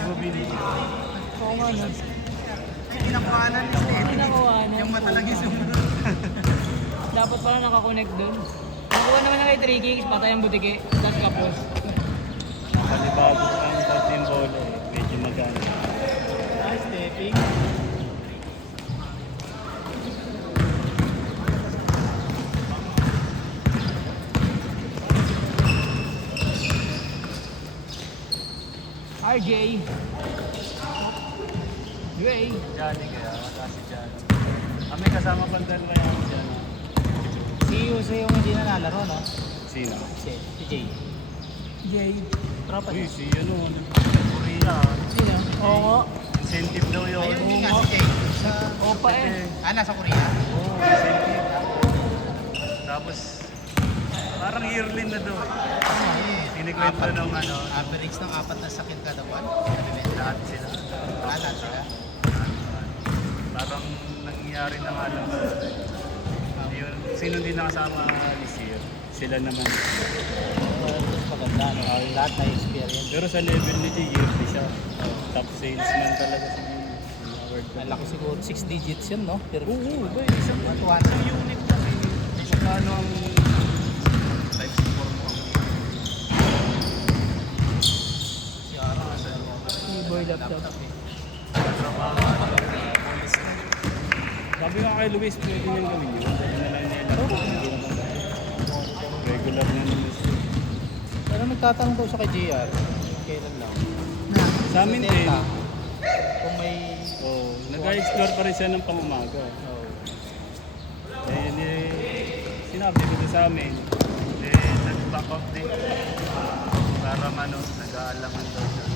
Di ba binili? Oo nga no. Pinakuhanan ni Steve. Pinakuhanan. Yung mata lang yung sumunod. Dapat pala nakakonect dun. Nakuha naman na kay 3 Kings, patay ang butiki. Tapos kapos. Panibago ang konti yung bola eh. Medyo maganda. Stepping. RJ. Ray. Johnny kaya, wala si Johnny. Kami kasama pang dalawa yan dyan. Si Jose yung hindi na nalaro, no? Sino? Si Jay. Jay. Tropa Uy, niya. si ano, Korea. Sino? Oo. Incentive daw yun. Ayun din nga si Jay. Sa... Opa eh. Nasa Korea? Oo, incentive. Tapos, parang yearly na daw. Kinikwento nung ano. Average ng 4 na sakit kada buwan. Lahat sila. Lahat sila. Parang nangyayari na nga lang. Yun, sino din nakasama this year? Sila naman. Maganda, no? Lahat na experience. Pero sa level ni Jay, yearly siya. Top salesman talaga si Howard. Malaki siguro 6 digits yun, no? Pero Oo, ba? Isang unit lang eh. Magkano ang times 4 mo? Keyboard laptop. Sabi nga kay Luis, pwede niyang gawin yun. Pwede na lang niya lang. Regular na ng Luis. Pero nagtatanong daw siya kay JR. Kailan lang? Sa amin din. Delta, kung may... Oh, nag-explore pa rin siya ng pangumaga. Oh, Sinabi ko sa amin. Nag-back up din. Para nag-aalaman daw siya.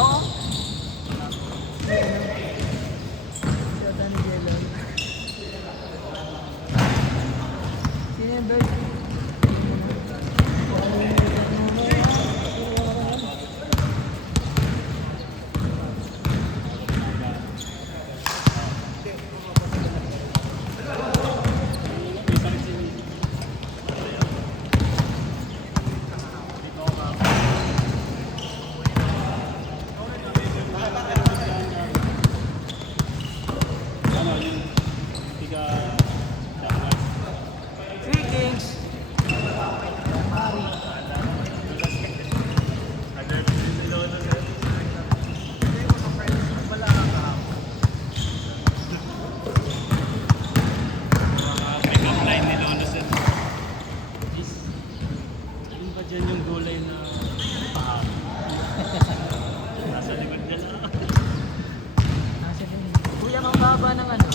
Oo. Sino yung bird? Ano yun? Tiga... 3 Kings. Pick-up line ni Lolo Sir. Ano ba dyan yung gulay na paa? Nasa likod niya lang. Nasa din. Kuya, ang baba ng ano?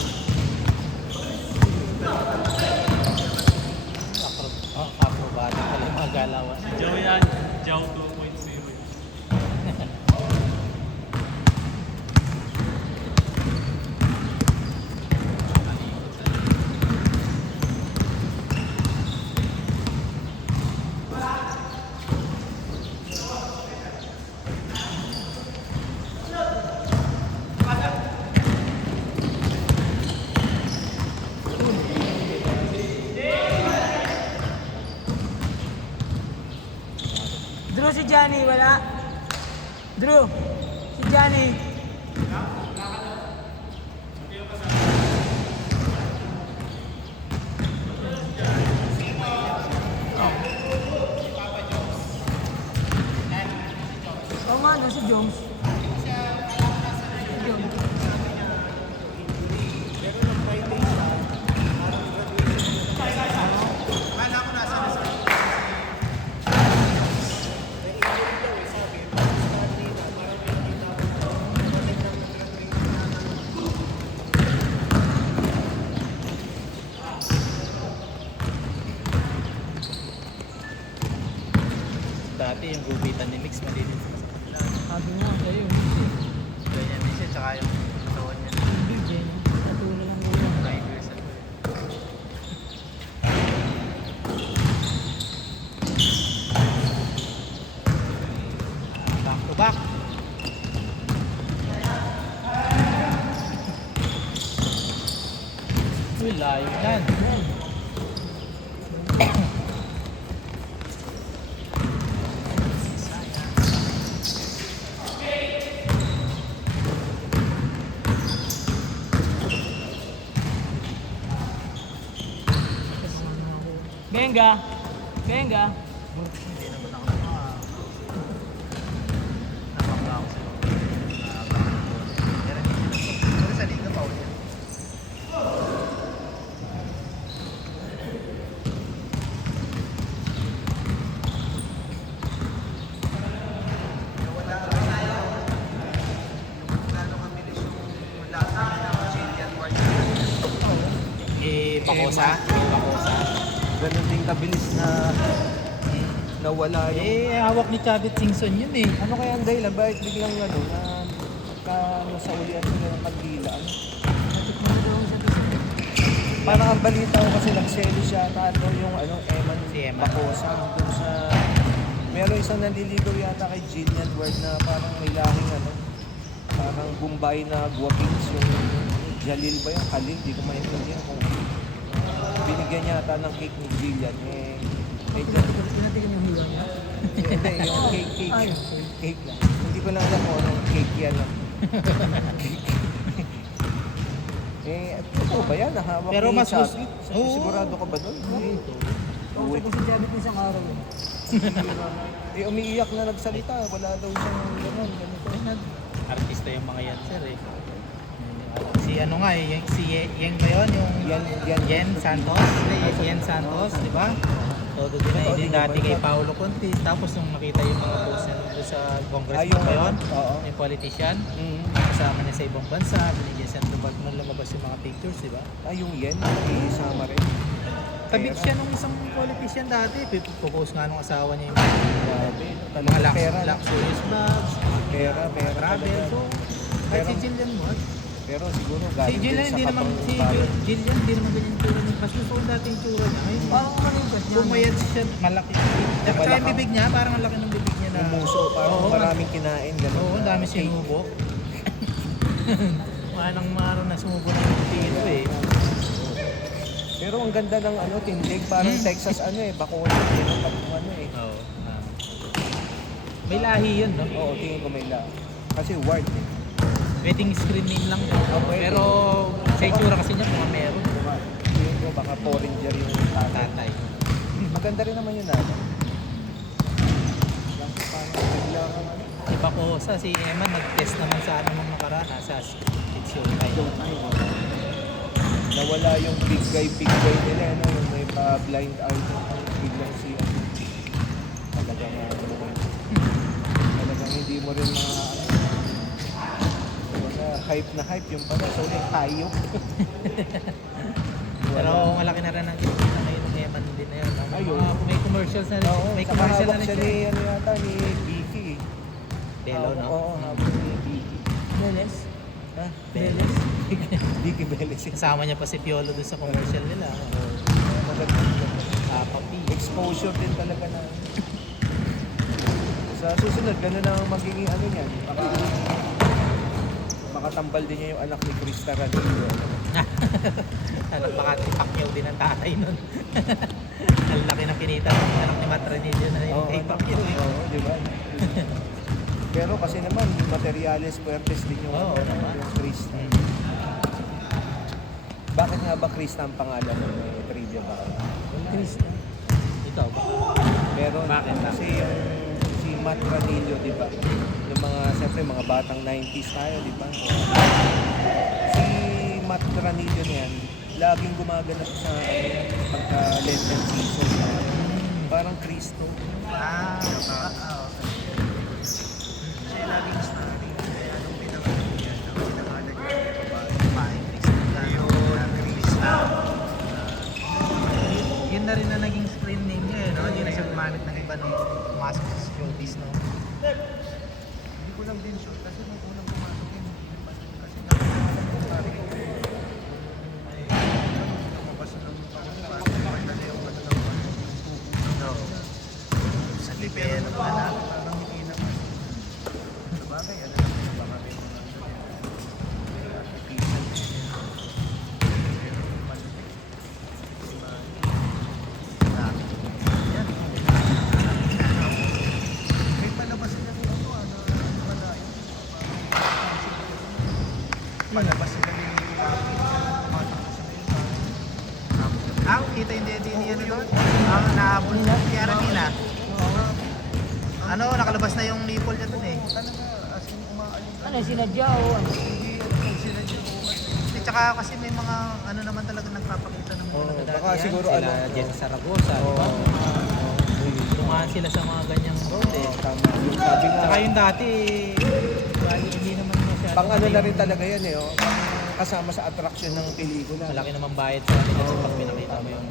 acrobatic pala yung mga galawan. Joe yan. Joe 2.0. Drew, si Johnny, wala? Drew, si Johnny. Oo nga, no, si Jones. Si Jones. Dati yung gubitan ni Mix malinis. Sabi nga, sa'yo. Ganyan din siya, tsaka yung tawad niya. Hindi, Jen. Natulo lang ulo. 5 years ago. Back to back. Uy, layo yan. Benga! Benga! Hindi naman ako napangga ako sa'yo. Pero sa liga pa ulit. Pakosa. Ganun din kabilis na nawala yung... Hawak ni Chavit Singson yun eh. Ano kaya ang dahilan? Bakit biglang ano na sa ulian sila ng pagdila? Ano? Parang ang balita ko kasi nagselo siya ano yung Eman Si Eman. Bacosa dun sa... Meron isang nandiligaw yata kay Jillian Ward na parang may lahing parang Bombay na guwapings yung Jalil ba yung Khalil? Di ko maintindihan kung binigyan niya ata ng cake ni Jillian medyo Pinatigan yung hila niya. hindi yung cake lang hindi ko lang alam kung anong cake yan ano ba yan nahawak Pero ni mas Chavit? Oo. Sigurado ka ba doon? Kausap ko si Chavit isang araw. Umiiyak na nagsalita wala daw siyang ganito Artista yung mga yan, sir eh. Si ano nga eh, si Yeng ba yun? Yung Yen Santos? Yen Santos, di ba? Todo din dati kay Paolo Conti. Tapos nung nakita yung mga post niya doon sa congressman ba yun? Oo. Yung politician. Kasama niya sa ibang bansa. Binigyan siya nung lumabas yung mga pictures, di ba? Yung yen isama rin Kabit siya nung isang politician dati. Pupost nga nung asawa niya yung grabe mga pera luxurious bags, pera travel. talaga. So, kahit si Pero- Jillian mo, Pero siguro si galing din Jillian sa hindi naman, kapang si Jillian hindi naman ganyan yung tsura niya. Kasi so dati yung tsura niya. Ngayon, Parang maningkat niya. pumayat siya, malaki. Tsaka Malaki. yung bibig niya, parang ang laki ng bibig niya na. umuso parang Oo, maraming kinain ganun Oo, ang dami Cake. sinubo. Manang maro na sumubo ng tiro eh. Pero ang ganda ng tindig parang Texas Bacolod Oo. May lahi yun, no? Oo, tingin ko may kasi ward Wedding screen name lang yun. pwede. Pero sa itsura kasi niya, mga meron. tingin ko baka foreigner yung tatay Tatay. maganda rin naman yun Lang parang bigla kang Iba ko si Eman nag-test naman sa ano nung nakaraan, sa It's Showtime. nawala yung big guy nila yung may blind eye biglang talagang hindi mo rin hype na hype yung pala so yung hayop Pero malaki na rin ang kinikita ngayon ng Eman din na yun. Ayun. May commercials na rin. Oo, May saka commercial na hawak rin siya siya. ni yata ni Vicky Delo, no? Oo, hawak ni Vicky Beles? ha? Beles. Vicky Velez Kasama niya pa si Piolo doon sa commercial nila. maganda Papi. exposure din talaga na sa susunod gano'n ang magiging niyan makatambal din niya yung anak ni Krista Ranillo Anak baka Pacquiao din ang tatay nun. Ang laki ng kinita ng anak ni Matranillo na yung kay Pacquiao. oo, di ba? Pero kasi naman materiales puertes din yung Oo, naman. yung Krista bakit nga ba Krista ang pangalan mo may trivia ba? Krista. Ikaw ba? Meron Bakit? kasi yung si Matt Ranillo, di ba? Yung siyempre mga batang 90s tayo, di ba? Si Matt Ranillo niyan, laging gumaganap sa pagka Lenten season. Parang Kristo. Siya laging starring. Kaya nung pinangalan niya, babae Krista. Yun na rin na naging screen name niya eh, no? Hindi na siya gumamit ng iba nung pumasok sa showbiz, no? Hindi ko lang din sure kasi nung unang pumasok yun, kasi lumabas na ng parang yung sa libero na parang hindi naman. Sabagay, nakita yung dede ni ano doon? Ang naabot si Aramina. Ano, nakalabas na yung nipple niya doon eh. Ano, sinadya o ano? Tsaka kasi may mga ano naman talaga nagpapakita ng mga Oo, dati baka yan. siguro Sila ano, Jen Saragosa, di ba? Tumaan sila sa mga ganyang road eh. Tama. Sabi nga, Tsaka yung dati, bali, hindi naman masyado. pang ano na rin talaga yan eh. Oh. Pang kasama sa attraction ng pelikula. Malaki naman bayad sa atin kasi pag pinakita mo yung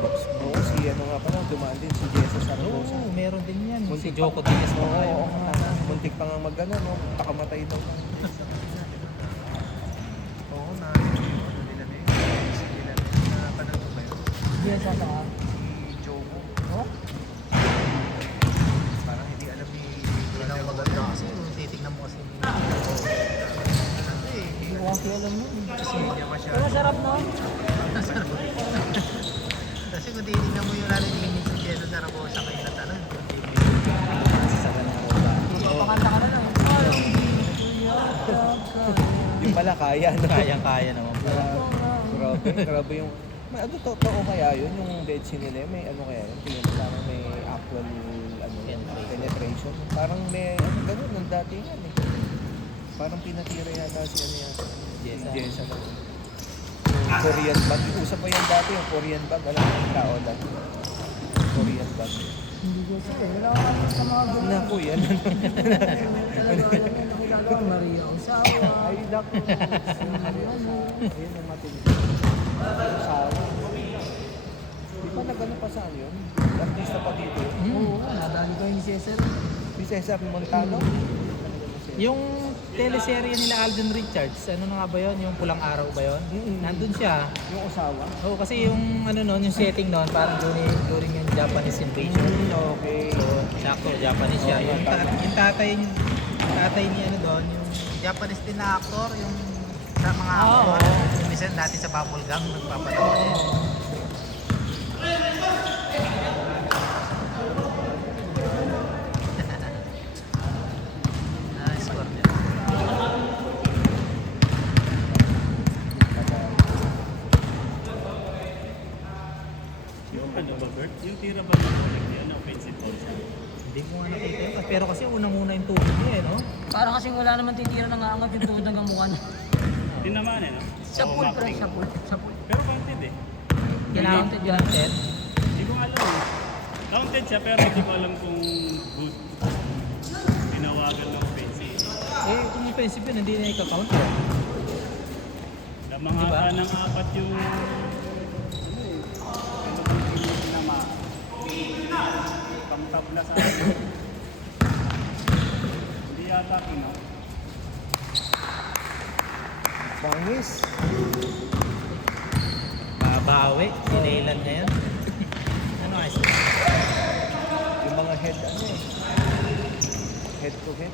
box mo. Oo, si ano nga pala, dumaan din si Jessa Saragosa. Oo, meron din yan. Si Muntik Joko Diaz pa nga yun. Oo, tama. Muntik pa nga mag-ano, no? Takamatay daw. Oo, na ano nila na yun. Sila na panalo ba yun? Diyan sa ka. Si Joko. Oh? Parang hindi alam ni yun ang maganda kasi titignan mo kasi Hindi ko kasi alam yun. kasi hindi masyado. Pero sarap no? Kasi kung titignan mo yung lalo ni si Jessa Saragosa kayo na tanong sa ganang roda. Pakanta ka na lang. Yung pala kaya, no? Kayang-kaya naman po. Grabe yung... May ano, totoo kaya yun, yung Dead Sea nila, may ano kaya yun? Tingin mo parang may actual ano, penetration. Parang may ano, ganun, nung dati yan eh. Parang pinatira yata si ano yan. Jessa. Jessa na. Yung Korean bag. Usap pa yan dati, yung Korean bag. Alam mo yung tao lang. Korean bag. Hindi ko siya. Wala ko alam sa mga ganun. Naku, yan. Talaga alam yan. Nakilala ko Maria Osawa. Ay, naku. Ayun ang matindi. Sawa. Di ba nagano pa saan yun? Artista pa dito. Oo, nadali ko yung Cesar. Si Cesar Montano. Yung teleserye nila Alden Richards, ano na nga ba yun? Yung Pulang Araw ba yun? Nandun siya. Yung Osawa. Oo, kasi yung ano nun, yung setting nun, parang during yung Japanese invasion. Okay. So, sakto, Japanese siya. Yung tatay ni ano doon, yung Japanese din na actor, yung sa mga actor. Yung isa dati sa Bubble Gang, nagpapanood din. Na-score niya. Yung ano ba, Bert? Yung tira ba ng collect yan? Offensive ball siya. Hindi ko nga nakita yun. Pero kasi unang-una yung tubig niya eh, no? Parang kasing wala naman titira ng aangat yung tuhod ng mukha niya. Hindi naman eh, no? Sa Oo, pool, acting. pre. Sa pool. Sa pool. Pero counted eh. Kinaunted yun, Ted. Hindi ko alam eh. Counted siya pero hindi ko alam kung good. Tinawagan ng offensive. Eh, kung offensive yun, hindi na ika-count yun. Lamang Diba? ata ng apat yung... Ano eh? Ano ba yung pinama? Pang-tabla sa akin. Hindi yata kino. Bangis. Babawi, sinailan na yan. Ano ayos? Yung mga head, ano eh. Head to head.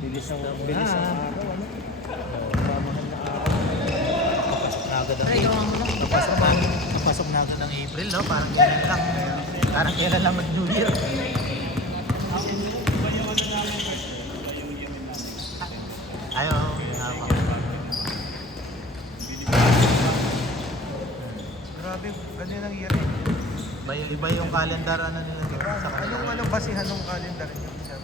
Bilis ang araw, ano? Mamahal na araw. Nagad ang Pre, gawa mo lang. Napasok na agad ng April, no? Parang kailan lang. Parang kailan lang mag-New Year. Ayaw, Grabe, ganyan ang year eh. iba yung calendar ano nila sa kanila. Anong basihan ng calendar niyo, sir?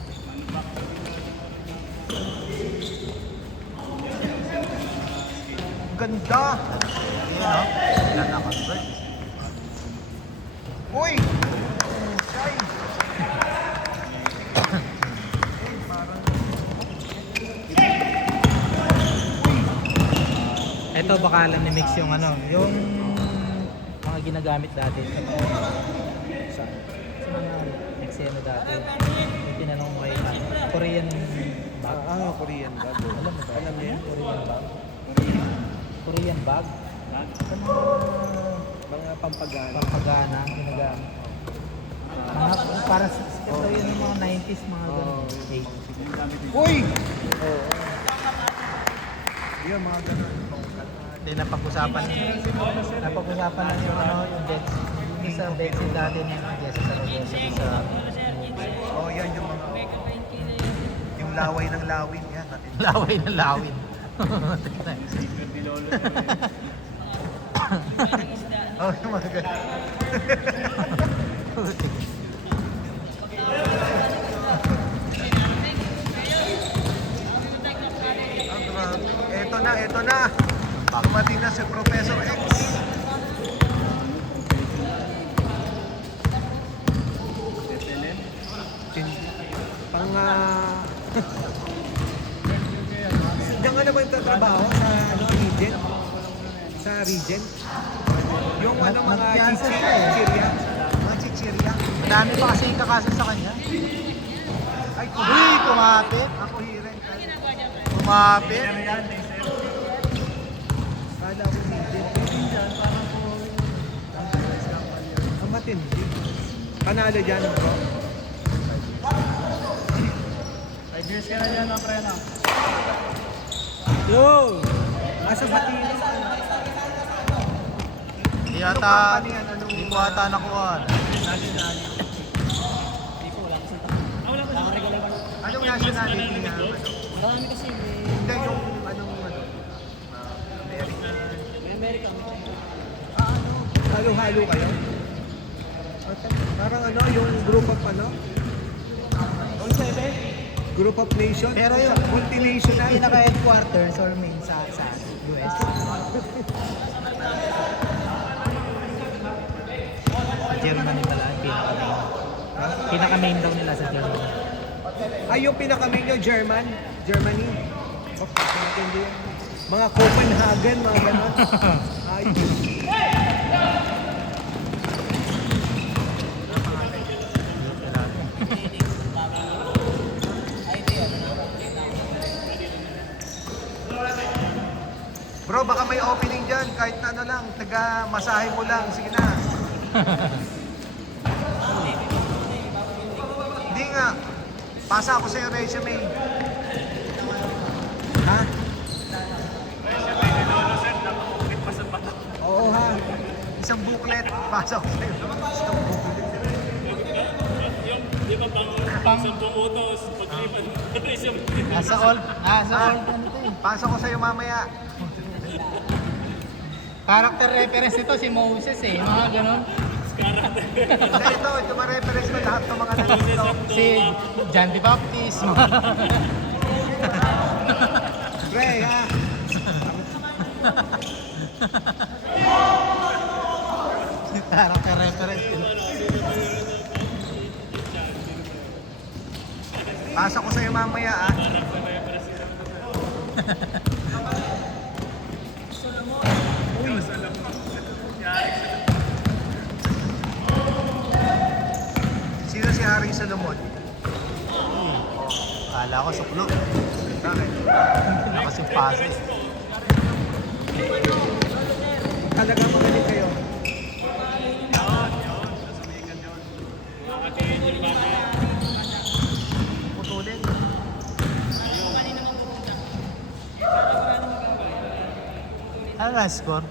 Ganda! Yun, no? Ilan na-convert. Uy! Ay! Ito baka alam ni Mix yung ano, yung mga ginagamit dati sa mga eksena dati. Yung tinanong mo kay Korean bag. Korean bag. Alam mo ba? Alam niyo yun? Korean bag. Korean bag. Mga pampagana. Pampagana ginagamit. Mga para sa ito yun yung mga 90s mga ganun. 80s. Uy! Oo. Yan, mga ganun. Hindi napag-usapan lang yung ano, yung dead yung sa dead scene dati ni Jessa Saragosa sa movie. Oh, yan yung mga... Yung laway ng lawin yan. Laway na lawin. Secret ni Lolo. Oh, yung mga ganun. Ito na. Dumating na si Professor X. SLM. Pang Diyan ka na ba nagtatrabaho sa Regent? Sa Regent? Yung mga Nag-cancel ka eh. chichirya? Mga chichirya? Madami pa kasi yung kakasa sa kanya. Ay, Uy, kumapit. Ako hirin. Kumapit. Kala ko Regent. Ang matindi. Panalo dyan, bro. 5 years ka na dyan, no, pre, no? Yo! Asa Batilis? Hindi ata, hindi ko ata nakuha. Anong nationality na ano? Marami kasi Hindi yung anong American. American. Halo-halo kayo? Parang ano, yung group of ano? Group of nation? Pero yung multinational. pinaka-headquarters or main sa US. Germany pala, pinaka-main. Pinaka-main daw nila sa Germany. Ay, yung pinaka-main nyo, Germany. Oh, hindi yan. Mga Copenhagen, mga ganon. Ay, bro, baka may opening dyan. Kahit na ano lang, taga-masahe mo lang. Sige na. Hindi nga. Pasa ako sa'yo resume. Ha? Resume ni Lolo, sir. Nakapukit pa sa bato. Oo ha. Isang booklet. Pasa ako sa'yo. Isang booklet. Di ba pang 10 utos, pag-lipan resume. Nasa all ano to eh. Pasa ko sa'yo mamaya. Character reference nito si Moses eh, mga ganon. Hindi, ito ma-reference ko lahat ng mga nandito. Si John the Baptist. Pre, ha? Character reference. Pasa ko sa'yo mamaya, ha? Sino si Harry Salomon? Kala ko suklo. Bakit? Ako si Pase. Talaga magaling kayo. Putulin. Ano na score?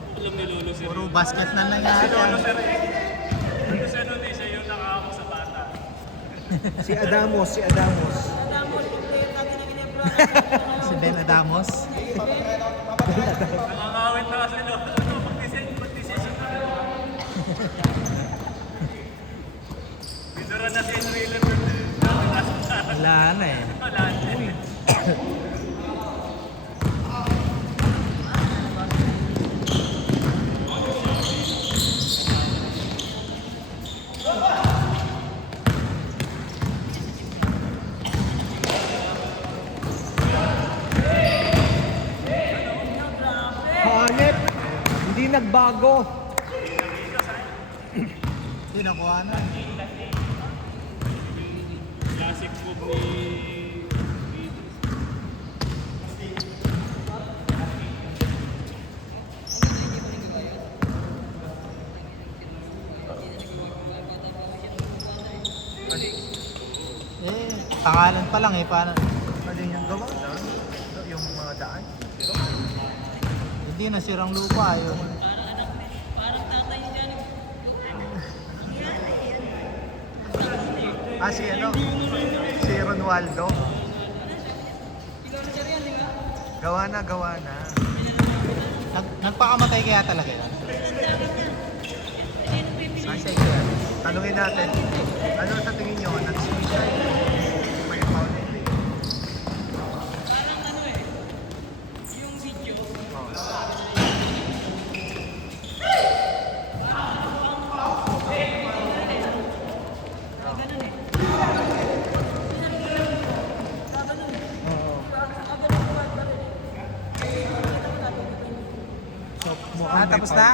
Puro basket na lang yata. Kasi ano din, siya yung nakahawak sa bata. Si Adamos. Si Ben Adamos. Nakakawit na kasi Lolo. Mag-decision na. Bidura na si Trailer. Wala na eh. Wala na. Hanep. Hindi nagbago. Hindi nakuha na. Classic move ni... Eh, pangalan pa lang eh. Paano? Ano yung gawa? Yung mga daan? Hindi na sirang lupa. Yun. Si ano? Si Ronaldo. Gawa na, gawa na. Nagpakamatay kaya talaga yun? Sige, tanungin natin. Ano sa tingin nyo? Nag-suicide? May found it. Parang ano eh, yung video, So, mukhang Tapos na?